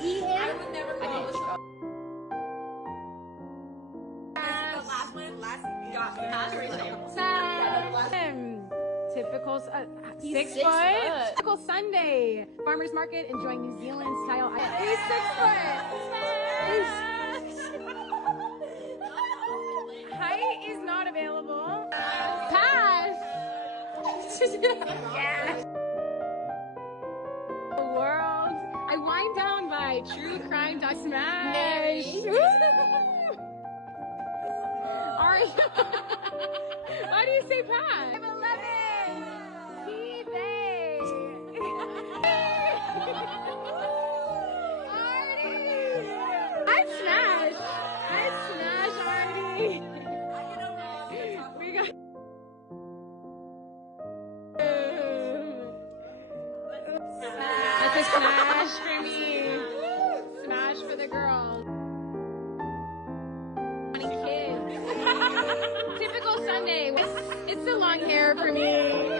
he is. I would never go. Typical 6 foot. Typical Sunday farmers market enjoying New Zealand style. He's 6 foot. Height is not available. Pass. Yeah. The world. I wind down by true crime doc smash. Ari. Why do you say pass? I'm 11. T-Bay. Artie. I'd smash. Artie. We got. That's a smash for me. Smash for the girls. Kids. Typical Sunday. It's the long hair for me.